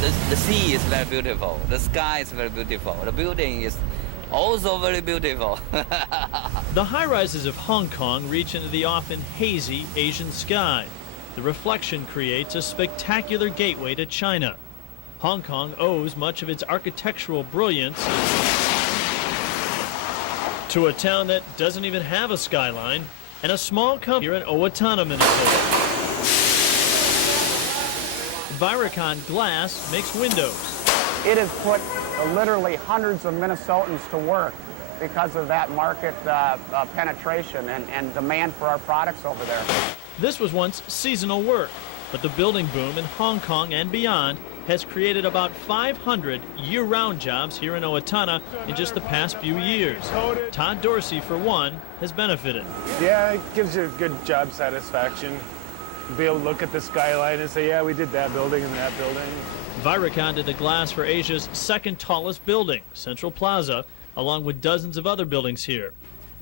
The sea is very beautiful. The sky is very beautiful. The building is also very beautiful. The high-rises of Hong Kong reach into the often hazy Asian sky. The reflection creates a spectacular gateway to China. Hong Kong owes much of its architectural brilliance to a town that doesn't even have a skyline and a small company here in Owatonna, Minnesota. Rekon Glass makes windows. It has put literally hundreds of Minnesotans to work because of that market penetration and demand for our products over there. This was once seasonal work, but the building boom in Hong Kong and beyond has created about 500 year-round jobs here in Owatonna in just the past few years. Todd Dorsey, for one, has benefited. Yeah, it gives you good job satisfaction. Be able to look at the skyline and say, yeah, we did that building and that building. Rekon did the glass for Asia's second tallest building, Central Plaza, along with dozens of other buildings here.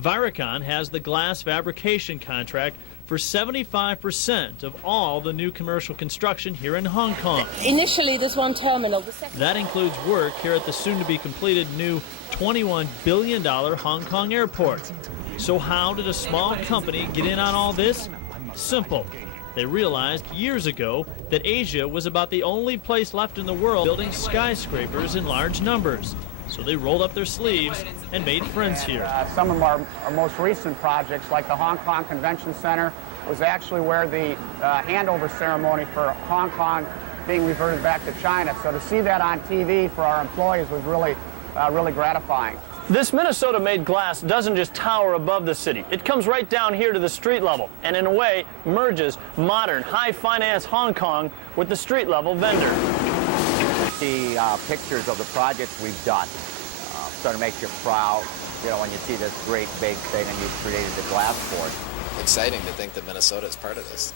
Rekon has the glass fabrication contract for 75% of all the new commercial construction here in Hong Kong. Initially, there's one terminal. That includes work here at the soon-to-be-completed new $21 billion Hong Kong airport. So how did a small company get in on all this? Simple. They realized years ago that Asia was about the only place left in the world building skyscrapers in large numbers. So they rolled up their sleeves and made friends here. Some of our most recent projects, like the Hong Kong Convention Center, was actually where the handover ceremony for Hong Kong being reverted back to China. So to see that on TV for our employees was really, really gratifying. This Minnesota-made glass doesn't just tower above the city. It comes right down here to the street level and, in a way, merges modern, high-finance Hong Kong with the street-level vendor. See pictures of the projects we've done. Sort of makes you proud, you know, when you see this great big thing and you've created the glass for it. Exciting to think that Minnesota is part of this.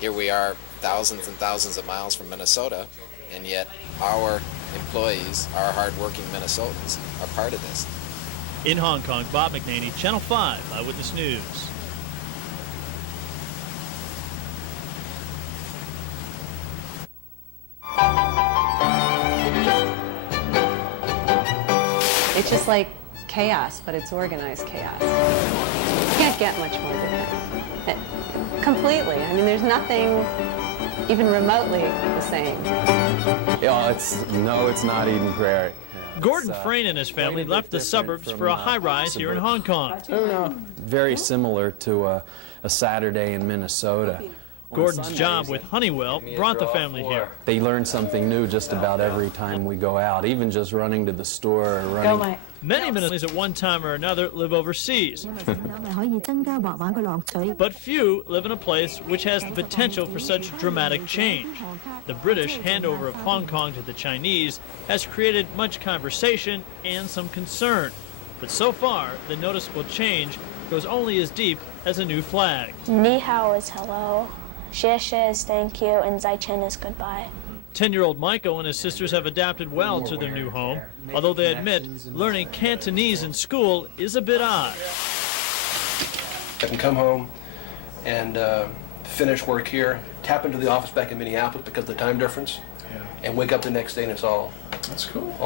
Here we are, thousands and thousands of miles from Minnesota, and yet our employees, our hard-working Minnesotans, are part of this. In Hong Kong, Bob McNaney, Channel 5 Eyewitness News. It's just like chaos, but it's organized chaos. You can't get much more different. Completely. I mean, there's nothing even remotely the same. No, it's not Eden Prairie. Gordon Frayne and his family left the suburbs for a high-rise here in Hong Kong. Very similar to a Saturday in Minnesota. Gordon's job with Honeywell brought the family here. They learn something new just about every time we go out, even just running to the store or running. Many Minnesotans at one time or another live overseas. But few live in a place which has the potential for such dramatic change. The British handover of Hong Kong to the Chinese has created much conversation and some concern. But so far, the noticeable change goes only as deep as a new flag. Ni hao is hello, xie xie is thank you, and zai chen is goodbye. 10-year-old Michael and his sisters have adapted well to their new home, although they admit learning Cantonese in school is a bit odd. I can come home and finish work here, tap into the office back in Minneapolis because of the time difference, and wake up the next day and it's all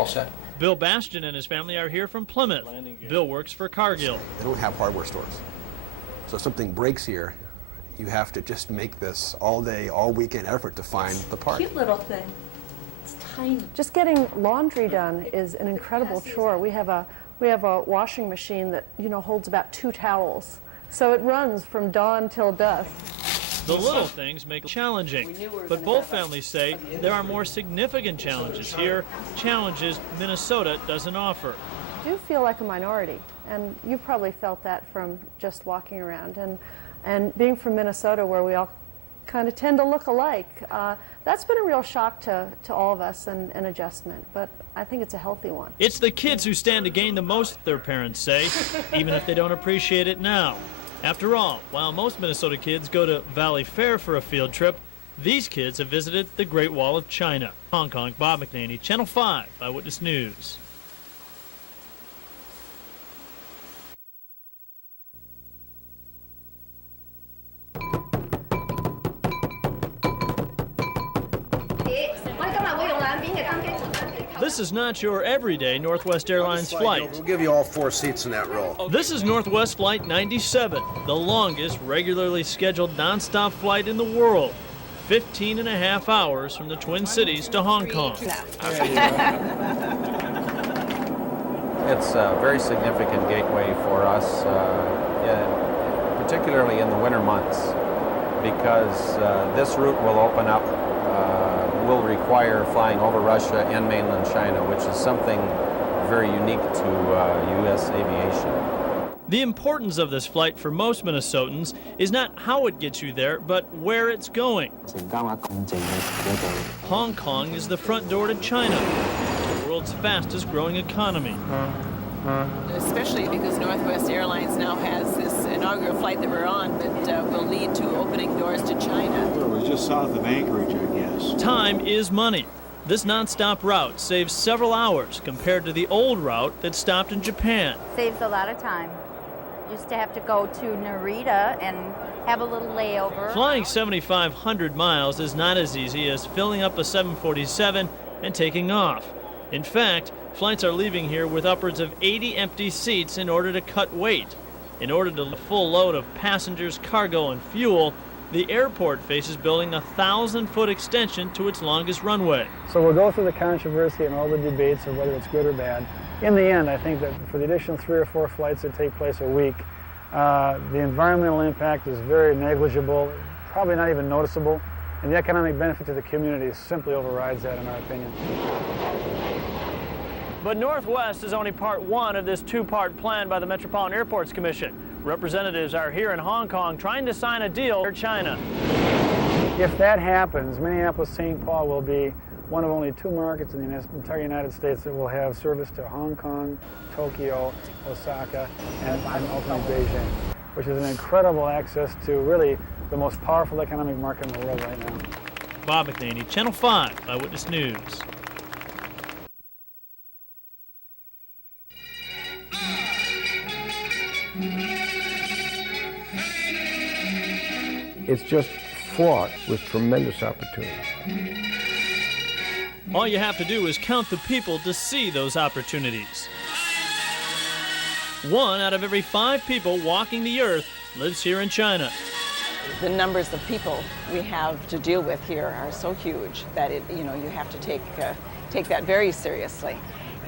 set. Bill Bastian and his family are here from Plymouth. Bill works for Cargill. They don't have hardware stores. So if something breaks here, you have to just make this all day, all weekend effort to find the part. Cute little thing. It's tiny. Just getting laundry done is an incredible chore. We have a washing machine that, you know, holds about 2 towels. So it runs from dawn till dusk. The little things make it challenging, but both families say there are more significant challenges here, challenges Minnesota doesn't offer. I do feel like a minority, and you've probably felt that from just walking around. And being from Minnesota, where we all kind of tend to look alike, that's been a real shock to all of us and an adjustment, but I think it's a healthy one. It's the kids who stand to gain the most, their parents say, even if they don't appreciate it now. After all, while most Minnesota kids go to Valley Fair for a field trip, these kids have visited the Great Wall of China. Hong Kong, Bob McNaney, Channel 5 Eyewitness News. This is not your everyday Northwest Airlines flight. We'll give you all 4 seats in that row. This is Northwest Flight 97, the longest regularly scheduled nonstop flight in the world. 15.5 hours from the Twin Cities to Hong Kong. It's a very significant gateway for us, particularly in the winter months, because this route will open up, will require flying over Russia and mainland China, which is something very unique to U.S. aviation. The importance of this flight for most Minnesotans is not how it gets you there, but where it's going. Hong Kong is the front door to China, the world's fastest growing economy. Especially because Northwest Airlines now has this inaugural flight that we're on that will lead to opening doors to China. Well, it was just south of Anchorage, I guess. Time is money. This nonstop route saves several hours compared to the old route that stopped in Japan. Saves a lot of time. Used to have to go to Narita and have a little layover. Flying 7,500 miles is not as easy as filling up a 747 and taking off. In fact, flights are leaving here with upwards of 80 empty seats in order to cut weight. In order to a full load of passengers, cargo, and fuel, the airport faces building a 1,000-foot extension to its longest runway. So we'll go through the controversy and all the debates of whether it's good or bad. In the end, I think that for the additional 3 or 4 flights that take place a week, the environmental impact is very negligible, probably not even noticeable, and the economic benefit to the community simply overrides that, in our opinion. But Northwest is only part one of this 2-part plan by the Metropolitan Airports Commission. Representatives are here in Hong Kong trying to sign a deal for China. If that happens, Minneapolis-St. Paul will be one of only 2 markets in the entire United States that will have service to Hong Kong, Tokyo, Osaka, and ultimately Beijing, which is an incredible access to really the most powerful economic market in the world right now. Bob McNaney, Channel 5 Eyewitness News. It's just fraught with tremendous opportunity. All you have to do is count the people to see those opportunities. 1 out of every 5 people walking the earth lives here in China. The numbers of people we have to deal with here are so huge that you have to take that very seriously.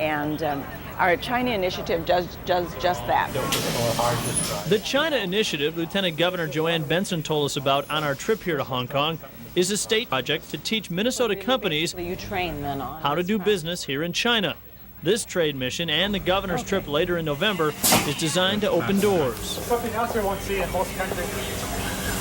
And our China initiative does just that. The China initiative Lieutenant Governor Joanne Benson told us about on our trip here to Hong Kong is a state project to teach Minnesota companies how to do business here in China. This trade mission and the governor's trip later in November is designed to open doors. Something else we won't see in most countries.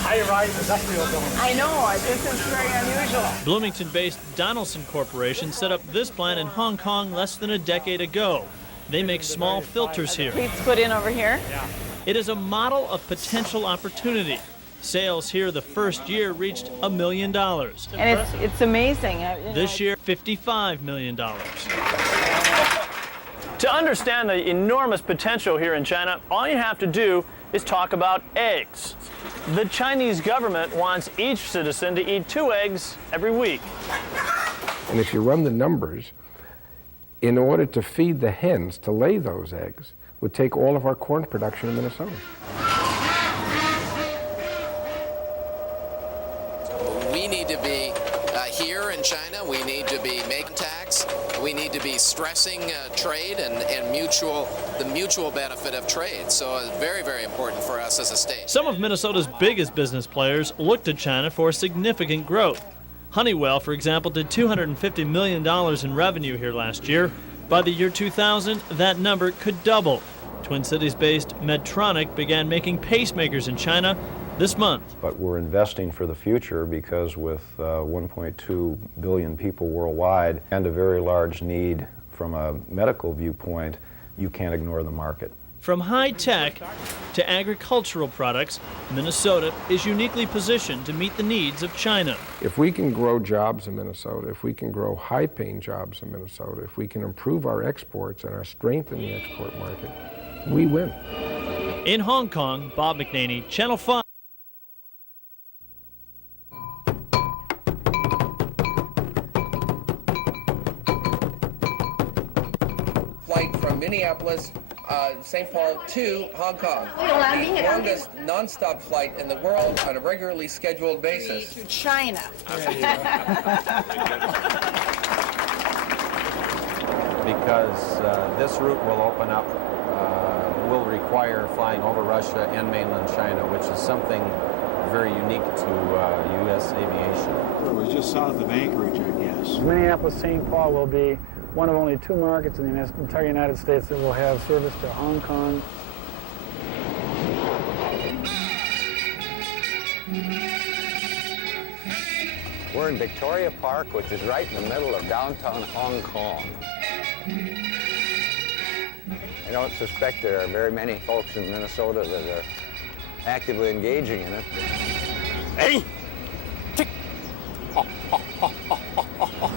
High-rise industrial buildings. I know, this is very unusual. Bloomington-based Donaldson Corporation set up this plant in Hong Kong less than a decade ago. They make small filters here. Cleats put in over here? Yeah. It is a model of potential opportunity. Sales here the first year reached $1 million. And it's amazing. This year, $55 million. To understand the enormous potential here in China, all you have to do is talk about eggs. The Chinese government wants each citizen to eat 2 eggs every week. And if you run the numbers, in order to feed the hens to lay those eggs, would take all of our corn production in Minnesota. We need to be here in China. We need to be making tax. We need to be stressing trade and the mutual benefit of trade. So it's very, very important for us as a state. Some of Minnesota's biggest business players look to China for significant growth. Honeywell, for example, did $250 million in revenue here last year. By the year 2000, that number could double. Twin Cities-based Medtronic began making pacemakers in China this month. But we're investing for the future because with 1.2 billion people worldwide and a very large need from a medical viewpoint, you can't ignore the market. From high-tech to agricultural products, Minnesota is uniquely positioned to meet the needs of China. If we can grow jobs in Minnesota, if we can grow high-paying jobs in Minnesota, if we can improve our exports and our strength in the export market, we win. In Hong Kong, Bob McNaney, Channel 5. flight from Minneapolis, St. Paul to Hong Kong. The longest non-stop flight in the world on a regularly scheduled basis. To China. Because this route will open up, will require flying over Russia and mainland China, which is something very unique to U.S. aviation. It was just south of Anchorage, I guess. Minneapolis-St. Paul will be one of only 2 markets in the entire United States that will have service to Hong Kong. We're in Victoria Park, which is right in the middle of downtown Hong Kong. I don't suspect there are very many folks in Minnesota that are actively engaging in it. Hey!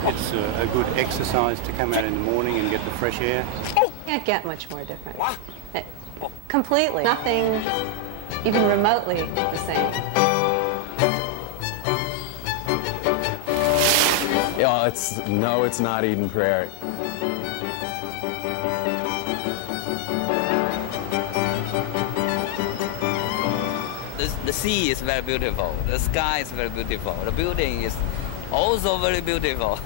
It's a good exercise to come out in the morning and get the fresh air. Can't get much more different. Completely. Nothing even remotely the same. Yeah, no, it's not Eden Prairie. The sea is very beautiful. The sky is very beautiful. The building is also very beautiful.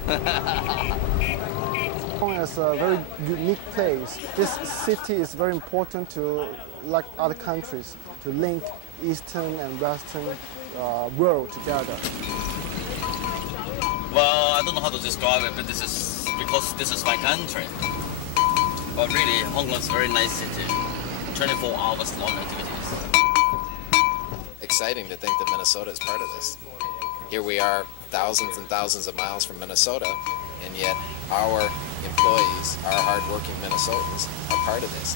It's a very unique place. This city is very important to, like other countries, to link Eastern and Western world together. Well, I don't know how to describe it, but this is because this is my country. But really, Hong Kong is a very nice city. 24 hours long activities. Exciting to think that Minnesota is part of this. Here we are, thousands and thousands of miles from Minnesota, and yet our employees, our hardworking Minnesotans, are part of this.